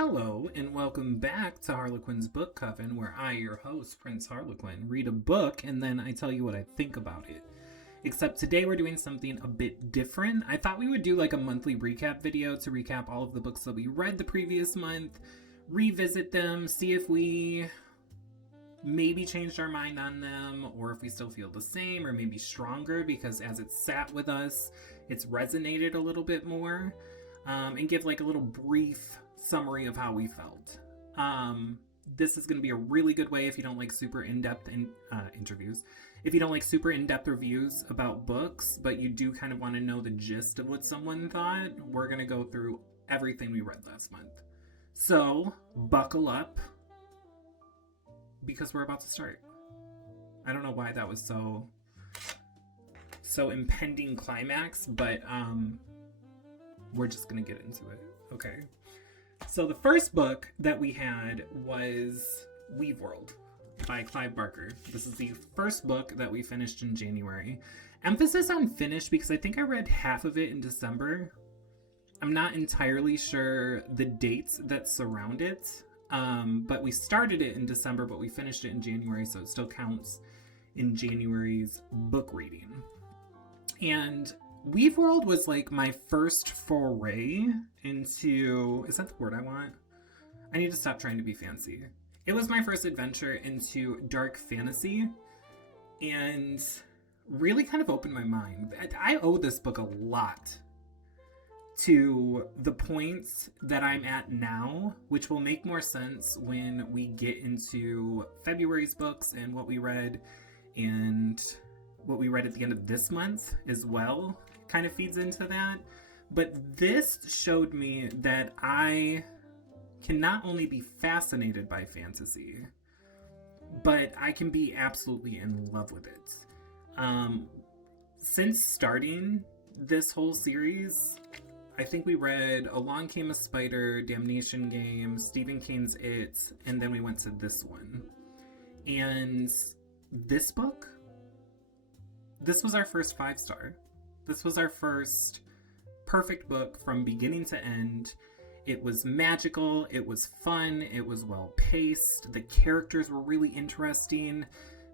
Hello, and welcome back to Harlequin's Book Coven, where I, your host, Prince Harlequin, read a book and then I tell you what I think about it. Except today we're doing something a bit different. I thought we would do like a monthly recap video to recap all of the books that we read the previous month, revisit them, see if we maybe changed our mind on them, or if we still feel the same, or maybe stronger, because as it sat with us, it's resonated a little bit more, and give like a little brief summary of how we felt. This is going to be a really good way if you don't like super in-depth interviews. If you don't like super in-depth reviews about books, but you do kind of want to know the gist of what someone thought, we're going to go through everything we read last month. So, buckle up, because we're about to start. I don't know why that was so impending climax, but we're just going to get into it, okay? So the first book that we had was Weave World by Clive Barker. This is the first book that we finished in January. Emphasis on finished because I think I read half of it in December. I'm not entirely sure the dates that surround it, but we started it in December, but we finished it in January, so it still counts in January's book reading. And Weave World was like my first foray into... Is that the word I want? I need to stop trying to be fancy. It was my first adventure into dark fantasy and really kind of opened my mind. I owe this book a lot to the points that I'm at now, which will make more sense when we get into February's books and what we read, and what we read at the end of this month as well kind of feeds into that. But this showed me that I can not only be fascinated by fantasy, but I can be absolutely in love with it. Since starting this whole series, I think we read Along Came a Spider, Damnation Game, Stephen King's It, and then we went to this one. And this book, this was our first 5-star. This was our first perfect book from beginning to end. It was magical, it was fun, it was well paced, the characters were really interesting,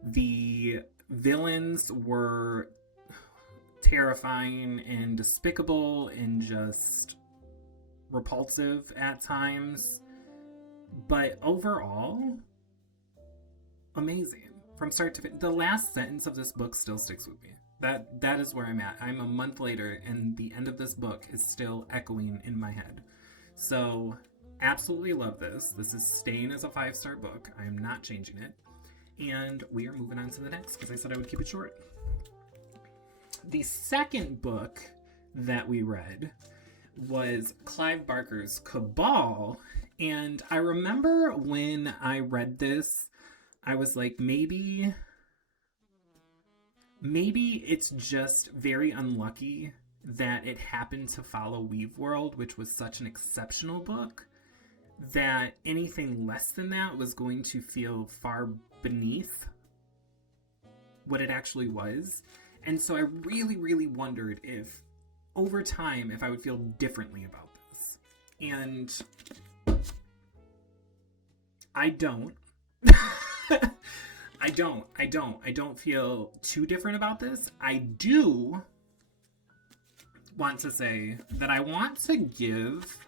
the villains were terrifying and despicable and just repulsive at times, but overall, amazing. From start to finish. The last sentence of this book still sticks with me. That is where I'm at. I'm a month later, and the end of this book is still echoing in my head. So, absolutely love this. This is staying as a 5-star book. I am not changing it. And we are moving on to the next, because I said I would keep it short. The second book that we read was Clive Barker's Cabal. And I remember when I read this, I was like, maybe it's just very unlucky that it happened to follow Weave World, which was such an exceptional book, that anything less than that was going to feel far beneath what it actually was. And so I really, really wondered if, over time, if I would feel differently about this. And I don't. I don't feel too different about this. I do want to say that I want to give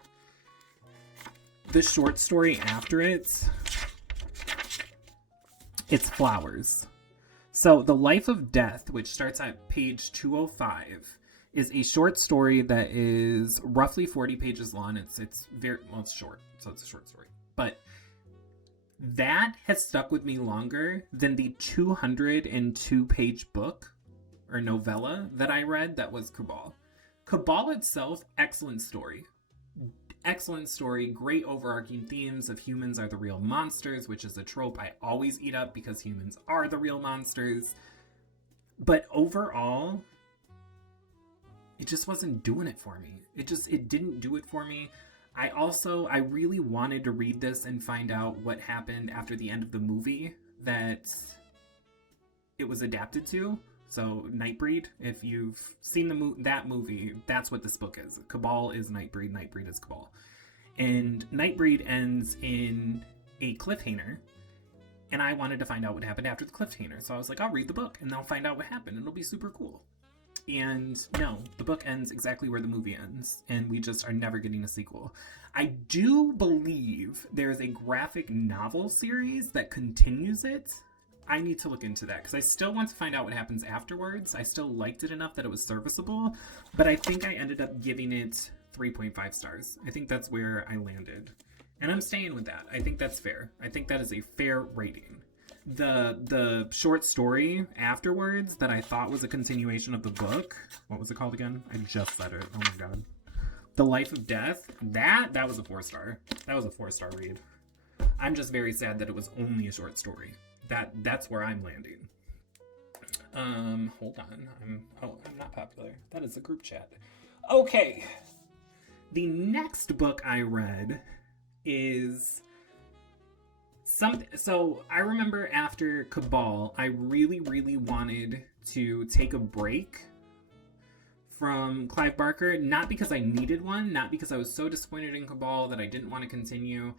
the short story after it its flowers. So The Life of Death, which starts at page 205, is a short story that is roughly 40 pages long. It's very, well, it's short, so it's a short story. But that has stuck with me longer than the 202-page book or novella that I read that was Cabal. Cabal itself, excellent story. Excellent story, great overarching themes of humans are the real monsters, which is a trope I always eat up because humans are the real monsters. But overall, it just wasn't doing it for me. It didn't do it for me. I really wanted to read this and find out what happened after the end of the movie that it was adapted to. So Nightbreed, if you've seen that movie, that's what this book is. Cabal is Nightbreed, Nightbreed is Cabal. And Nightbreed ends in a cliffhanger. And I wanted to find out what happened after the cliffhanger. So I was like, I'll read the book and I'll find out what happened. It'll be super cool. And no, the book ends exactly where the movie ends. And we just are never getting a sequel. I do believe there's a graphic novel series that continues it. I need to look into that because I still want to find out what happens afterwards. I still liked it enough that it was serviceable. But I think I ended up giving it 3.5 stars. I think that's where I landed. And I'm staying with that. I think that's fair. I think that is a fair rating. The short story afterwards that I thought was a continuation of the book. What was it called again? I just said it. Oh my god. The Life of Death. That was a 4-star. That was a 4-star read. I'm just very sad that it was only a short story. That's where I'm landing. Hold on. I'm not popular. That is a group chat. Okay. The next book I read is something. So I remember after Cabal, I really, really wanted to take a break from Clive Barker, not because I needed one, not because I was so disappointed in Cabal that I didn't want to continue.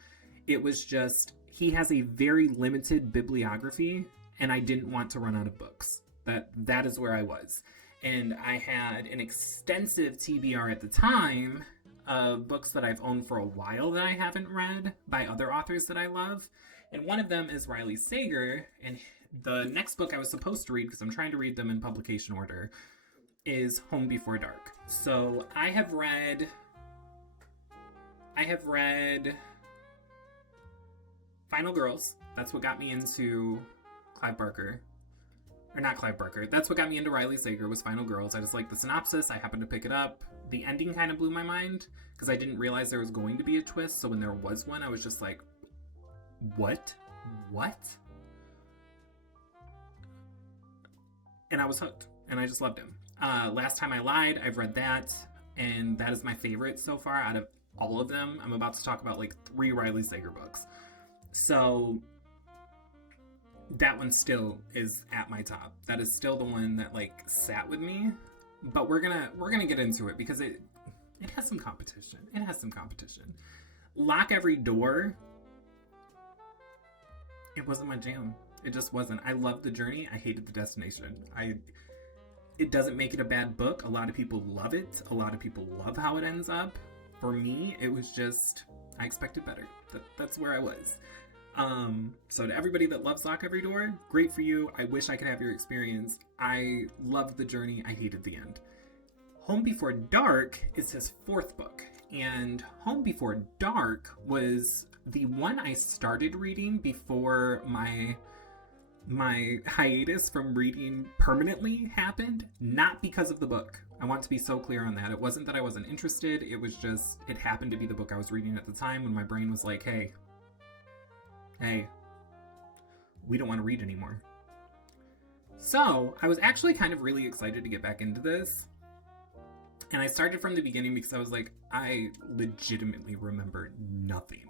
It was just, he has a very limited bibliography, and I didn't want to run out of books. That is where I was. And I had an extensive TBR at the time of books that I've owned for a while that I haven't read by other authors that I love. And one of them is Riley Sager, and the next book I was supposed to read, because I'm trying to read them in publication order, is Home Before Dark. So I have read Final Girls. That's what got me into Clive Barker. Or not Clive Barker. That's what got me into Riley Sager, was Final Girls. I just liked the synopsis. I happened to pick it up. The ending kind of blew my mind because I didn't realize there was going to be a twist. So when there was one, I was just like, what? And I was hooked. And I just loved him. Last Time I Lied, I've read that. And that is my favorite so far out of all of them. I'm about to talk about like 3 Riley Sager books. So that one still is at my top. That is still the one that like sat with me. But we're gonna get into it because it has some competition. Lock Every Door. It wasn't my jam. It just wasn't. I loved the journey. I hated the destination. It doesn't make it a bad book. A lot of people love it. A lot of people love how it ends up. For me, it was just, I expected better. That's where I was. So to everybody that loves Lock Every Door, great for you. I wish I could have your experience. I loved the journey. I hated the end. Home Before Dark is his 4th book. And Home Before Dark was the one I started reading before my hiatus from reading permanently happened, not because of the book. I want to be so clear on that. It wasn't that I wasn't interested. It was just, it happened to be the book I was reading at the time when my brain was like, hey, we don't want to read anymore. So I was actually kind of really excited to get back into this. And I started from the beginning because I was like, I legitimately remember nothing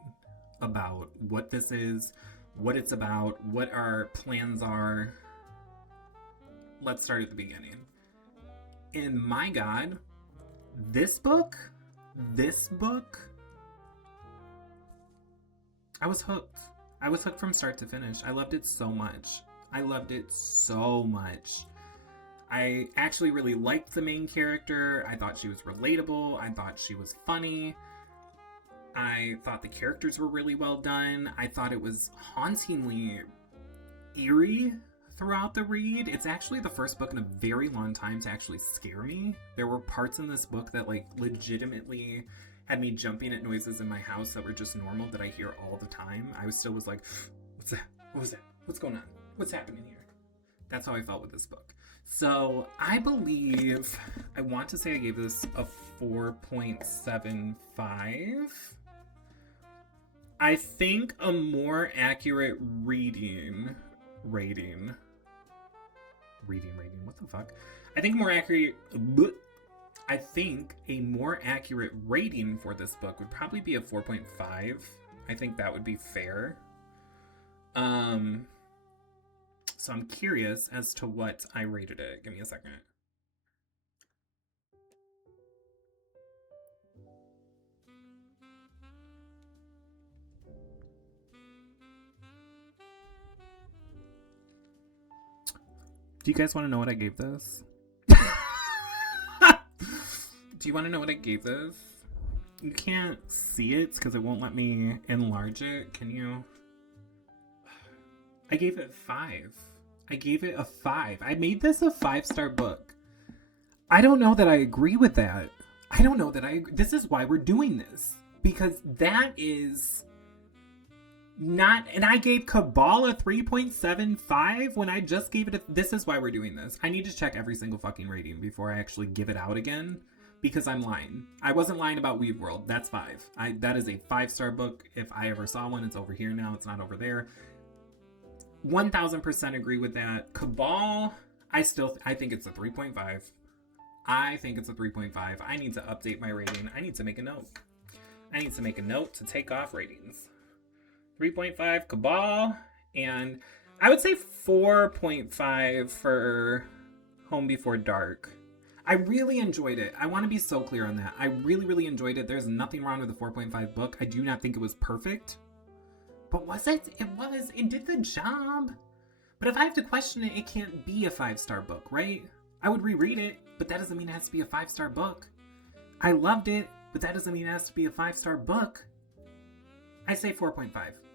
about what this is, what it's about, what our plans are. Let's start at the beginning. And my God, this book, I was hooked. I was hooked from start to finish. I loved it so much. I actually really liked the main character. I thought she was relatable. I thought she was funny. I thought the characters were really well done. I thought it was hauntingly eerie throughout the read. It's actually the first book in a very long time to actually scare me. There were parts in this book that like legitimately had me jumping at noises in my house that were just normal that I hear all the time. I was like, what's that? What was that? What's going on? What's happening here? That's how I felt with this book. So I believe, I want to say I gave this a 4.75. I think a more accurate rating, what the fuck? I think a more accurate rating for this book would probably be a 4.5. I think that would be fair. So I'm curious as to what I rated it. Give me a second. Do you guys want to know what I gave this? Do you want to know what I gave this? You can't see it because it won't let me enlarge it. Can you? I gave it 5. I gave it a 5. I made this a 5-star book. I don't know that I agree with that. I don't know that I agree. This is why we're doing this. Because that is not... And I gave Cabal a 3.75 when I just gave it a... This is why we're doing this. I need to check every single fucking rating before I actually give it out again. Because I'm lying. I wasn't lying about Weave World. That's 5. That is a 5-star book. If I ever saw one, it's over here now. It's not over there. 1000% agree with that. Cabal, I think it's a 3.5. I think it's a 3.5. I need to update my rating. I need to make a note. I need to make a note to take off ratings. 3.5 Cabal, and I would say 4.5 for Home Before Dark. I really enjoyed it. I want to be so clear on that. I really, really enjoyed it. There's nothing wrong with the 4.5 book. I do not think it was perfect. But was it? It was. It did the job. But if I have to question it, it can't be a 5-star book, right? I would reread it, but that doesn't mean it has to be a 5-star book. I loved it, but that doesn't mean it has to be a 5-star book. I say 4.5.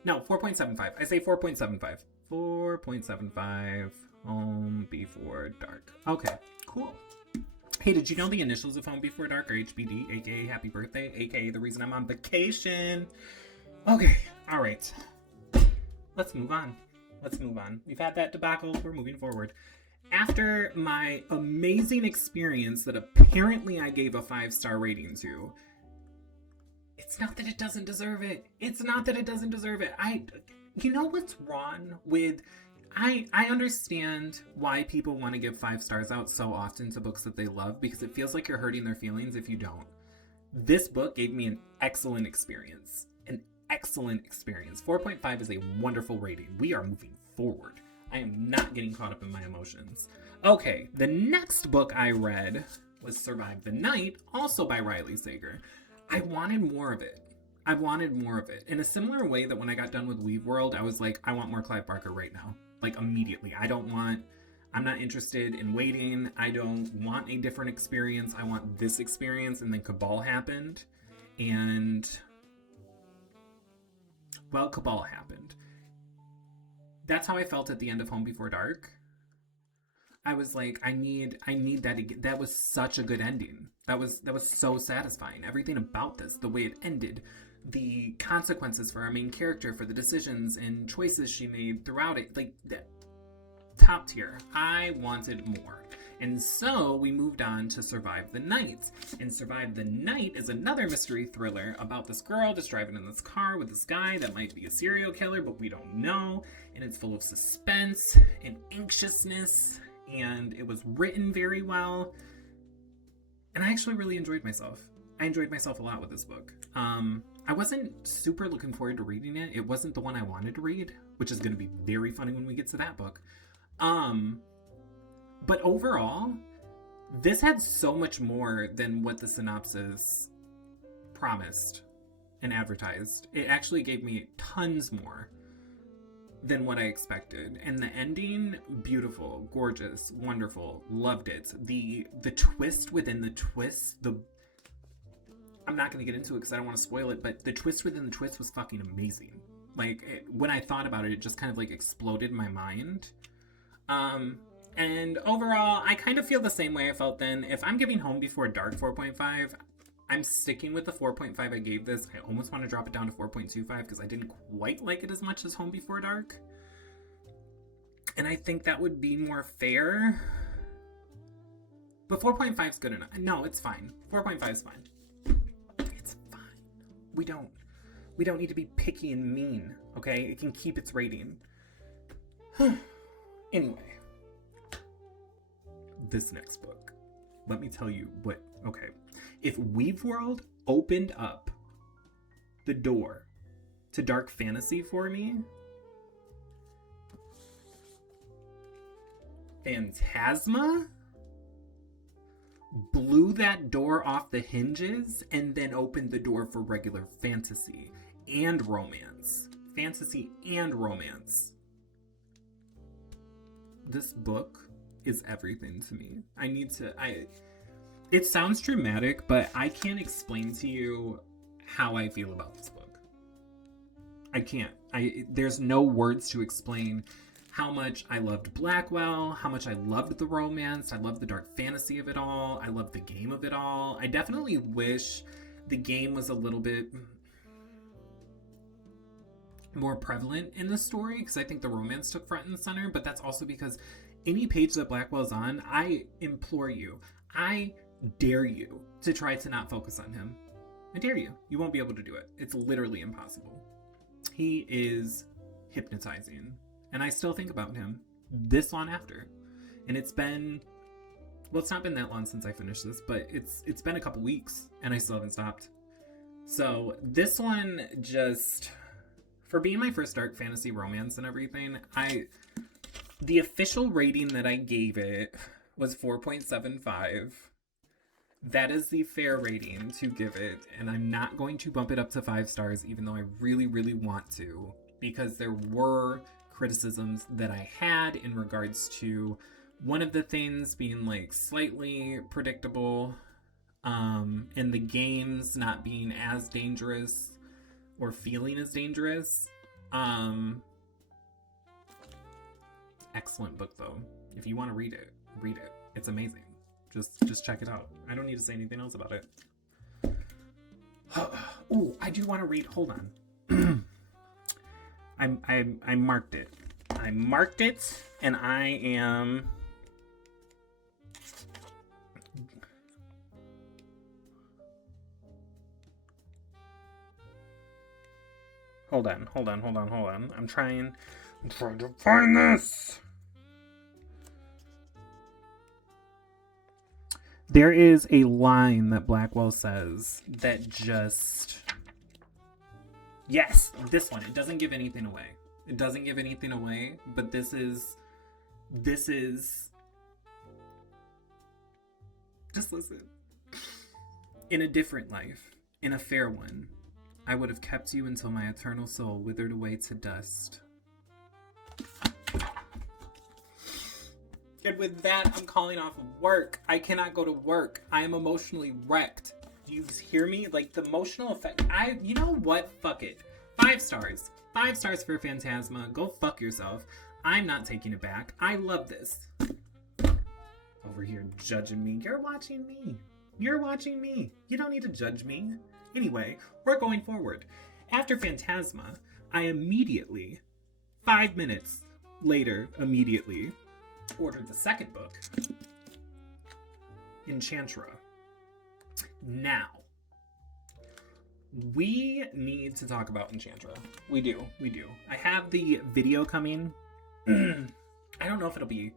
No, 4.75. I say 4.75. 4.75. Home Before Dark. Okay, cool. Hey, did you know the initials of Home Before Dark are HBD, aka Happy Birthday, aka the reason I'm on vacation? Okay, all right. Let's move on. We've had that debacle. We're moving forward. After my amazing experience that apparently I gave a 5-star rating to, it's not that it doesn't deserve it. You know what's wrong with... I understand why people want to give 5 stars out so often to books that they love, because it feels like you're hurting their feelings if you don't. This book gave me an excellent experience. 4.5 is a wonderful rating. We are moving forward. I am not getting caught up in my emotions. Okay, the next book I read was Survive the Night, also by Riley Sager. I wanted more of it. In a similar way that when I got done with Weave World, I was like, I want more Clive Barker right now. Like, immediately. I'm not interested in waiting. I don't want a different experience. I want this experience. And then Cabal happened. And... well, Cabal happened. That's how I felt at the end of Home Before Dark. I was like, I need that again. That was such a good ending. That was so satisfying. Everything about this, the way it ended, the consequences for our main character, for the decisions and choices she made throughout it, like, top tier. I wanted more. And so we moved on to Survive the Night. And Survive the Night is another mystery thriller about this girl just driving in this car with this guy that might be a serial killer, but we don't know. And it's full of suspense and anxiousness. And it was written very well. And I actually really enjoyed myself. I enjoyed myself a lot with this book. I wasn't super looking forward to reading it. It wasn't the one I wanted to read, which is going to be very funny when we get to that book. But overall, this had so much more than what the synopsis promised and advertised. It actually gave me tons more than what I expected. And the ending, beautiful, gorgeous, wonderful, loved it. The twist within the twist, I'm not going to get into it because I don't want to spoil it, but the twist within the twist was fucking amazing. Like, when I thought about it, it just kind of like exploded in my mind. And overall, I kind of feel the same way I felt then. If I'm giving Home Before Dark 4.5, I'm sticking with the 4.5 I gave this. I almost want to drop it down to 4.25 because I didn't quite like it as much as Home Before Dark. And I think that would be more fair. But 4.5 is good enough. No, it's fine. 4.5 is fine. It's fine. We don't need to be picky and mean, okay? It can keep its rating. Anyway. This next book. Let me tell you what... Okay. If Weave World opened up the door to dark fantasy for me, Phantasma blew that door off the hinges and then opened the door for regular fantasy and romance. Fantasy and romance. This book is everything to me. It sounds dramatic, but I can't explain to you how I feel about this book. I can't. There's no words to explain how much I loved Blackwell, how much I loved the romance, I loved the dark fantasy of it all, I loved the game of it all. I definitely wish the game was a little bit more prevalent in the story, because I think the romance took front and center, but that's also because any page that Blackwell's on, I implore you, I dare you to try to not focus on him. I dare you. You won't be able to do it. It's literally impossible. He is hypnotizing. And I still think about him this long after. And it's been, well, it's not been that long since I finished this, but it's been a couple weeks and I still haven't stopped. So this one just, for being my first dark fantasy romance and everything, the official rating that I gave it was 4.75. That is the fair rating to give it, and I'm not going to bump it up to 5 stars, even though I really, really want to, because there were criticisms that I had in regards to one of the things being like slightly predictable, and the games not being as dangerous or feeling as dangerous. Excellent book though. If you want to read it. It's amazing. Just check it out. I don't need to say anything else about it. Oh, I do want to read. Hold on. I marked it. I marked it, and I am. Hold on. I'm trying to find this. There is a line that Blackwell says that just... Yes, this one. It doesn't give anything away. But this is... Just listen. In a different life, in a fair one, I would have kept you until my eternal soul withered away to dust. And with that, I'm calling off work. I cannot go to work. I am emotionally wrecked. Do you hear me? Like, the emotional effect. You know what? Fuck it. 5 stars. 5 stars for Phantasma. Go fuck yourself. I'm not taking it back. I love this. Over here judging me. You're watching me. You don't need to judge me. Anyway, we're going forward. After Phantasma, I immediately, 5 minutes later, ordered the second book, Enchantra. Now, we need to talk about Enchantra. We do. I have the video coming. I don't know if it'll be...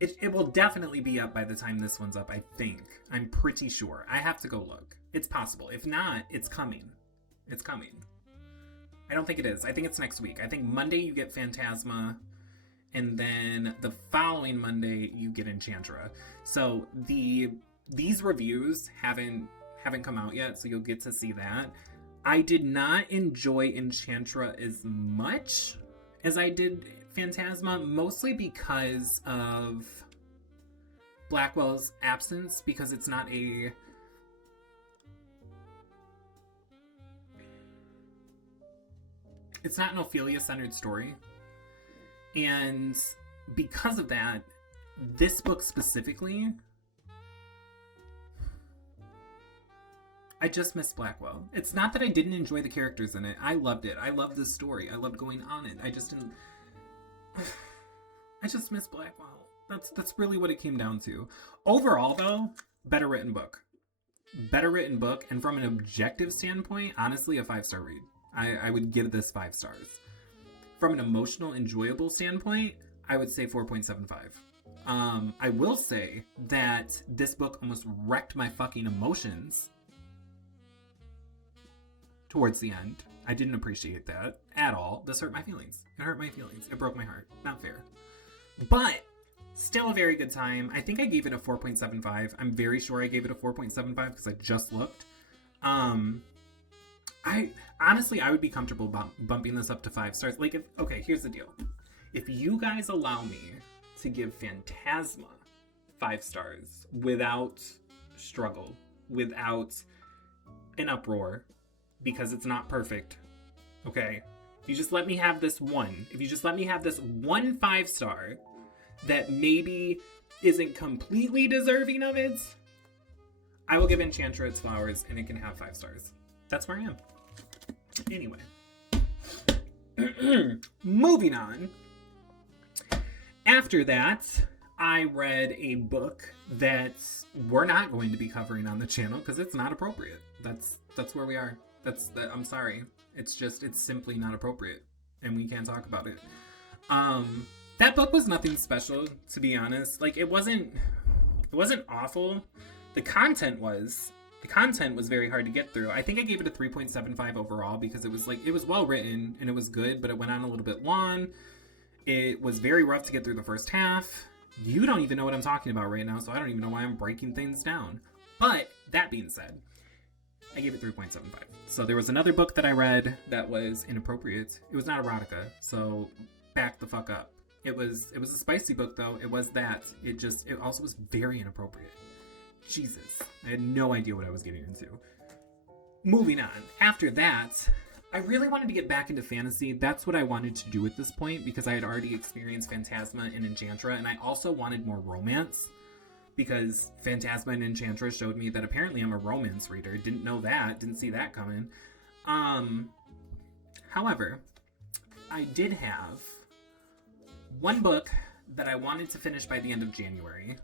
It will definitely be up by the time this one's up, I think. I'm pretty sure. I have to go look. It's possible. If not, it's coming. I don't think it is. I think it's next week. I think Monday you get Phantasma, and then the following Monday you get Enchantra. So these reviews haven't come out yet, so you'll get to see that. I did not enjoy Enchantra as much as I did Phantasma, mostly because of Blackwell's absence, because it's not an Ophelia-centered story. And because of that, this book specifically, I just miss Blackwell. It's not that I didn't enjoy the characters in it. I loved it. I loved the story. I loved going on it. I just miss Blackwell. That's really what it came down to. Overall, though, better written book. And from an objective standpoint, honestly, a 5-star read. I would give this 5 stars. From an emotional, enjoyable standpoint, I would say 4.75. I will say that this book almost wrecked my fucking emotions towards the end. I didn't appreciate that at all. This hurt my feelings. It broke my heart. Not fair. But still a very good time. I think I gave it a 4.75. I'm very sure I gave it a 4.75 because I just looked. I would be comfortable bumping this up to 5 stars. Like, here's the deal. If you guys allow me to give Phantasma 5 stars without struggle, without an uproar, because it's not perfect. Okay? If you just let me have this one, if you just let me have this one 5-star that maybe isn't completely deserving of it, I will give Enchantra its flowers and it can have 5 stars. That's where I am. Anyway. Moving on. After that, I read a book that we're not going to be covering on the channel because it's not appropriate. That's where we are. I'm sorry. It's simply not appropriate, and we can't talk about it. That book was nothing special, to be honest. Like, it wasn't awful. The content was very hard to get through. I think I gave it a 3.75 overall because it was well written and it was good, but it went on a little bit long. It was very rough to get through the first half. You don't even know what I'm talking about right now, so I don't even know why I'm breaking things down. But that being said, I gave it 3.75. So there was another book that I read that was inappropriate. It was not erotica, so back the fuck up. It was a spicy book though. It was that. It also was very inappropriate. Jesus. I had no idea what I was getting into. Moving on. After that, I really wanted to get back into fantasy. That's what I wanted to do at this point because I had already experienced Phantasma and Enchantra, and I also wanted more romance because Phantasma and Enchantra showed me that apparently I'm a romance reader. Didn't know that. Didn't see that coming. However, I did have one book that I wanted to finish by the end of January,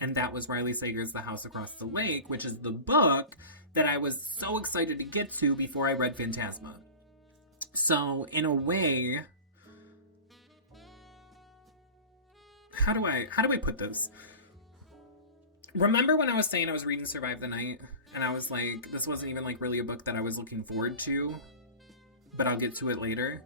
and that was Riley Sager's The House Across the Lake, which is the book that I was so excited to get to before I read Phantasma. So, in a way, how do I put this? Remember when I was saying I was reading Survive the Night, and I was like, this wasn't even like really a book that I was looking forward to, but I'll get to it later?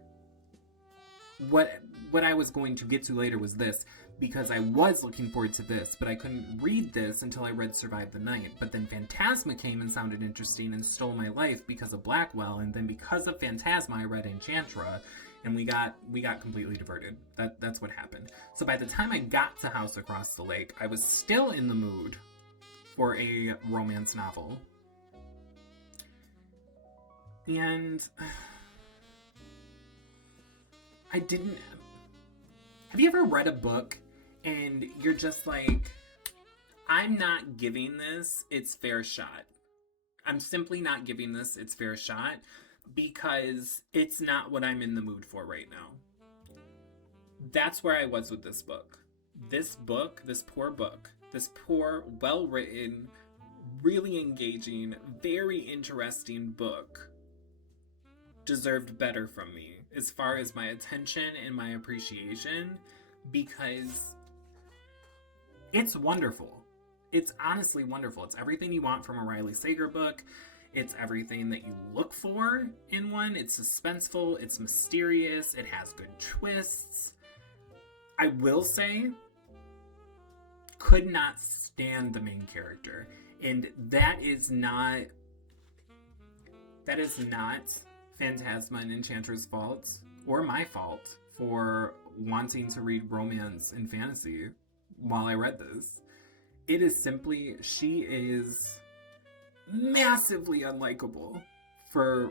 What I was going to get to later was this, because I was looking forward to this, but I couldn't read this until I read Survive the Night. But then Phantasma came and sounded interesting and stole my life because of Blackwell, and then because of Phantasma, I read Enchantra, and we got completely diverted. That's what happened. So by the time I got to House Across the Lake, I was still in the mood for a romance novel. And I didn't... Have you ever read a book and you're just like, I'm not giving this its fair shot. I'm simply not giving this its fair shot because it's not what I'm in the mood for right now. That's where I was with this book. This poor, well-written, really engaging, very interesting book deserved better from me as far as my attention and my appreciation, because it's wonderful. It's honestly wonderful. It's everything you want from a Riley Sager book. It's everything that you look for in one. It's suspenseful. It's mysterious. It has good twists. I will say, could not stand the main character. And that is not Phantasma and Enchantra's fault, or my fault, for wanting to read romance and fantasy while I read this. It is simply, she is massively unlikable for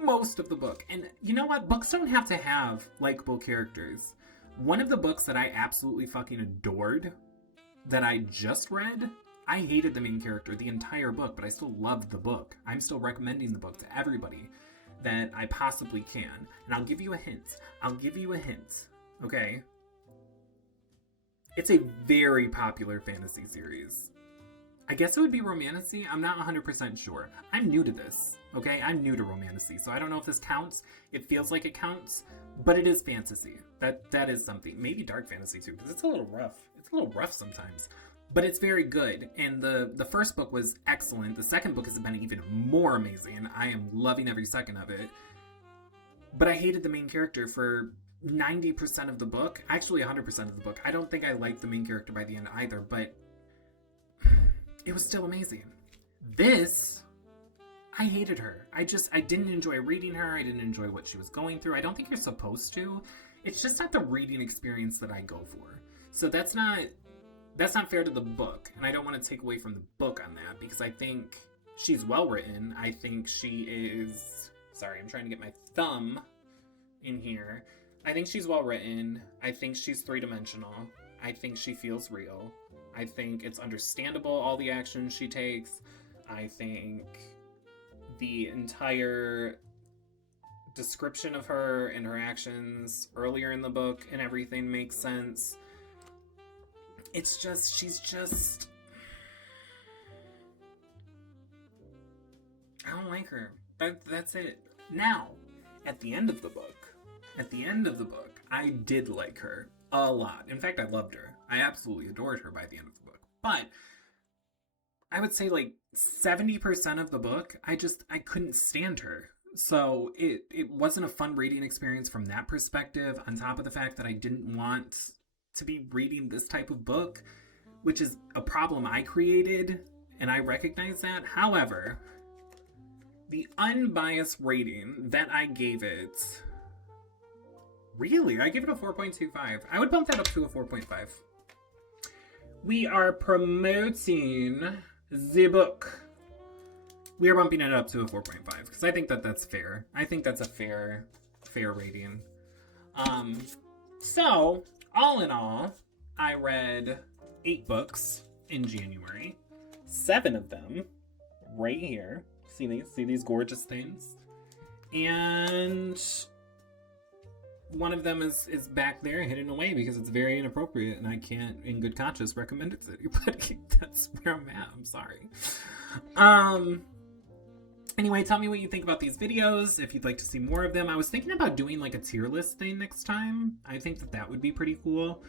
most of the book. And you know what? Books don't have to have likable characters. One of the books that I absolutely fucking adored that I just read, I hated the main character the entire book, but I still loved the book. I'm still recommending the book to everybody that I possibly can. And I'll give you a hint. Okay? It's a very popular fantasy series. I guess it would be Romantasy. I'm not 100% sure. I'm new to this, okay? I'm new to Romantasy, so I don't know if this counts. It feels like it counts, but it is fantasy. That is something. Maybe dark fantasy too, because it's a little rough. It's a little rough sometimes. But it's very good, and the first book was excellent. The second book has been even more amazing. I am loving every second of it. But I hated the main character for 90% of the book. Actually, 100% of the book. I don't think I liked the main character by the end either, but it was still amazing. This, I hated her. I didn't enjoy reading her. I didn't enjoy what she was going through. I don't think you're supposed to. It's just not the reading experience that I go for. So that's not fair to the book, and I don't want to take away from the book on that, because I think she's well written. I think she is, sorry, I'm trying to get my thumb in here. I think she's well written. I think she's three-dimensional. I think she feels real. I think it's understandable, all the actions she takes. I think the entire description of her and her actions earlier in the book and everything makes sense. It's just, she's just, I don't like her. That's it. Now, at the end of the book, I did like her a lot. In fact, I loved her. I absolutely adored her by the end of the book. But I would say like 70% of the book, I couldn't stand her. So it wasn't a fun reading experience from that perspective, on top of the fact that I didn't want to be reading this type of book, which is a problem I created, and I recognize that. However, the unbiased rating that I gave it, really, I gave it a 4.25. I would bump that up to a 4.5. We are promoting the book. We are bumping it up to a 4.5 because I think that that's fair. I think that's a fair rating. So all in all, I read 8 books in January. 7 of them right here. See these gorgeous things? And one of them is back there hidden away because it's very inappropriate and I can't in good conscience recommend it to anybody. That's where I'm at. I'm sorry. Anyway, tell me what you think about these videos, if you'd like to see more of them. I was thinking about doing like a tier list thing next time. I think that would be pretty cool.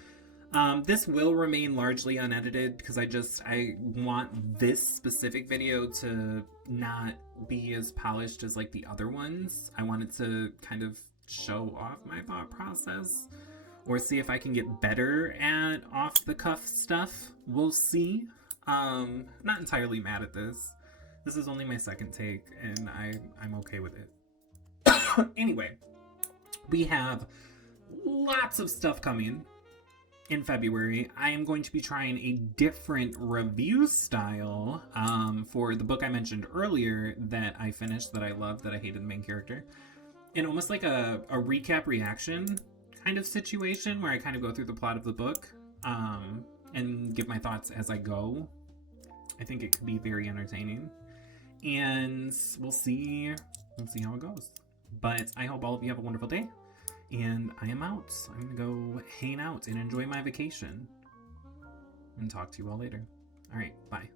This will remain largely unedited because I want this specific video to not be as polished as like the other ones. I want it to kind of show off my thought process or see if I can get better at off the cuff stuff. We'll see. Not entirely mad at this. This is only my second take, and I'm okay with it. Anyway, we have lots of stuff coming in February. I am going to be trying a different review style for the book I mentioned earlier that I finished, that I loved, that I hated the main character. And almost like a recap reaction kind of situation where I kind of go through the plot of the book and give my thoughts as I go. I think it could be very entertaining. And we'll see how it goes. But I hope all of you have a wonderful day. And I am out. I'm going to go hang out and enjoy my vacation. And talk to you all later. All right, bye.